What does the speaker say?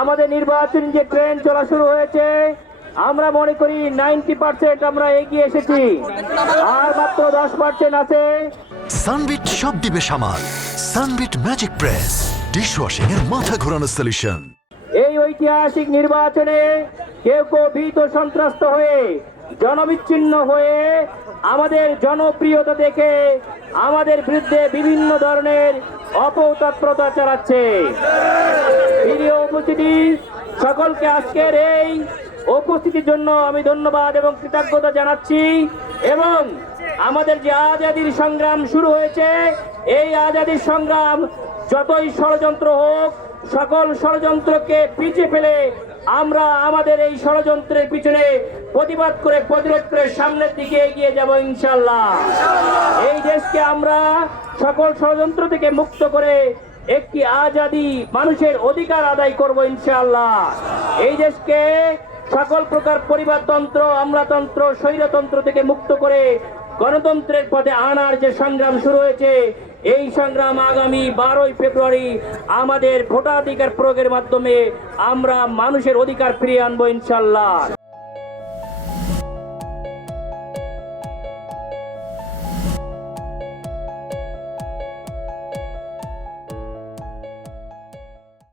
আমাদের নির্বাচন যে ট্রেন চলা শুরু হয়েছে, আমরা মনে করি 90% আমরা এগিয়ে এসেছি, আর মাত্র 10% আছে। সানবিট সব দিবে সামাল। সানবিট ম্যাজিক প্রেস ডিশওয়াশিং এর মাথা ঘোরানো সলিউশন। এই ঐতিহাসিক নির্বাচনে কেউ কেউ ভীত সন্ত্রস্ত হয়ে জনবিচ্ছিন্ন হয়ে আমাদের জনপ্রিয়তা দেখে আমাদের বিরুদ্ধে বিভিন্ন ধরনের অপতৎপরতা চালাচ্ছে। প্রিয় উপস্থিতি, সকলকে আজকের এই উপস্থিতির জন্য আমি ধন্যবাদ এবং কৃতজ্ঞতা জানাচ্ছি। এবং আমাদের যে আজাদির সংগ্রাম শুরু হয়েছে, এই আজাদির সংগ্রাম যতই ষড়যন্ত্র হোক, সকল ষড়যন্ত্রকে পিছিয়ে ফেলে আমরা আমাদের এই ষড়যন্ত্রের পিছনে প্রতিবাদ করে প্রতিরোধ করে সামনের দিকে এগিয়ে যাব ইনশাআল্লাহ। এই দেশকে আমরা সকল ষড়যন্ত্র থেকে মুক্ত করে একটি আজাদি মানুষের অধিকার আদায় করব ইনশাআল্লাহ। এই দেশকে সকল প্রকার পরিবারতন্ত্র, আমলাতন্ত্র, স্বৈরতন্ত্র থেকে মুক্ত করে গণতন্ত্রের পথে আনার যে সংগ্রাম শুরু হয়েছে, এই সংগ্রাম আগামী 12ই ফেব্রুয়ারি আমাদের ভোটাধিকার প্রয়োগের মাধ্যমে আমরা মানুষের অধিকার ফিরিয়ে আনবো ইনশাআল্লাহ।